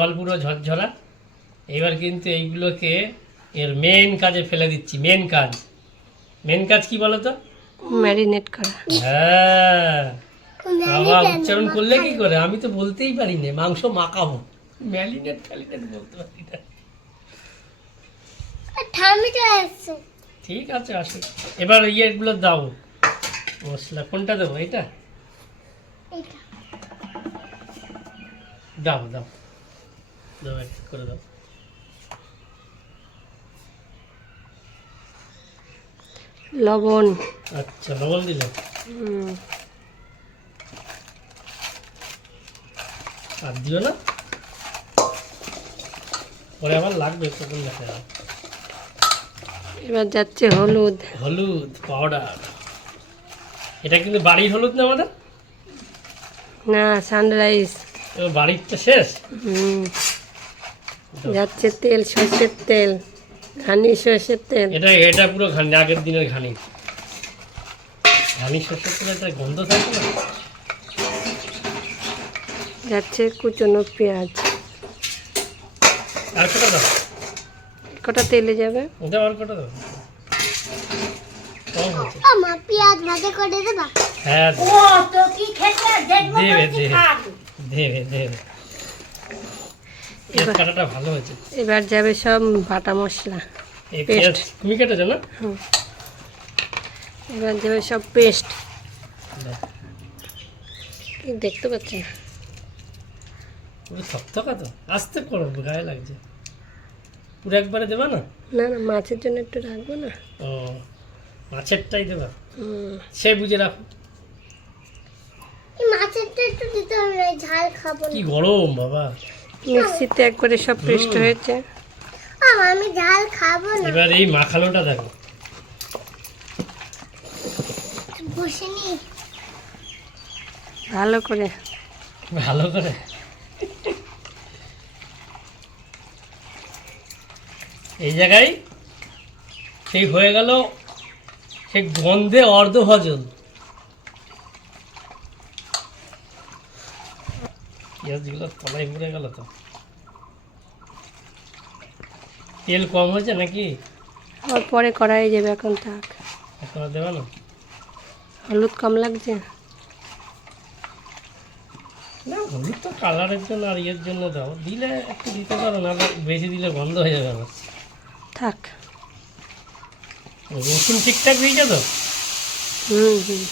জল পুরো ঝরঝরা। এবার কিন্তু এইগুলোকে এর মেন কাজে ফেলে দিচ্ছি। মেন কাজ কি বলো তো? ম্যারিনেট করা। হ্যাঁ বাবা, উচ্চারণ করলে কি করে? আমি তো বলতেই পারি না। মাংস মাখাবো, ম্যারিনেট বলতে পারি না। ঠিক আছে, আসো। এবার ইয়েগুলো দাও, মশলা কোনটা দেবো? এটা দাও দাও দাও, এক করে দাও। লবণ। আচ্ছা, লবণ দিলাম। আর দিও না, পরে আবার লাগবে তখন দেখা যাবে। এবার যাচ্ছে হলুদ। হলুদ পাউডার। এটা কিন্তু বাড়ির হলুদ না আমাদের, না সানরাইজ। এবার বাড়িরটা শেষ। যাচ্ছে তেল, সর্ষের তেল, ঘানি সর্ষের তেল। এটা পুরো ঘানি, আগের দিনের ঘানি সর্ষের তেল। একটা গন্ধ থাকে না। যাচ্ছে কুচনো পেঁয়াজ। আর কটা দাও, কটা তেলে যাবে। দাও আর কটা দাও। কম হয়েছে। পেঁয়াজ ভাজা করে দেবা? হ্যাঁ ও তো কি খেতে দেখবো দেবে বলছি খাবো। দেবে দেবে। পেঁয়াজ কাটাটা ভালো হয়েছে। এবার যাবে সব বাটা মশলা। এই পেঁয়াজ তুমি কেটেছো না? এবার যাবে সব পেস্ট। দাও। কি দেখতে পাচ্ছি না। পুরো থকথকা তো, আস্তে করো, গায়ে লাগছে। পুরো একবারে দেবা না? না না, মাছের জন্য একটু রাখবো না। ও, মাছেরটাই দেবা, সে বুঝে রাখো। এই মাছেরটা একটু দিতে হবে না, ঝাল খাবো কি না। গরম বাবা। মিক্সিতে একবারে সব পেস্ট হয়েছে। আমি ঝাল খাবো না। এবার এই মাখানোটা দেখো। বসে নি। ভালো করে। ভালো করে। এই জায়গায় সেই হয়ে গেল, সে গন্ধে অর্ধভজন। পেঁয়াজগুলো তলায় পড়ে গেল তো। তেল কম হয়েছে নাকি? আর পরে কড়াই যাবে, এখন থাক। এখন আর দেবা না? হলুদ কম লাগছে। না, হলুদ তো কালারের জন্য আর ইয়ের জন্য দাও, দিলে একটু দিতে পারো, না বেশি দিলে গন্ধ হয়ে যাবে আমার। থাক। রসুন ঠিকঠাক দিয়েছে তো? হুম।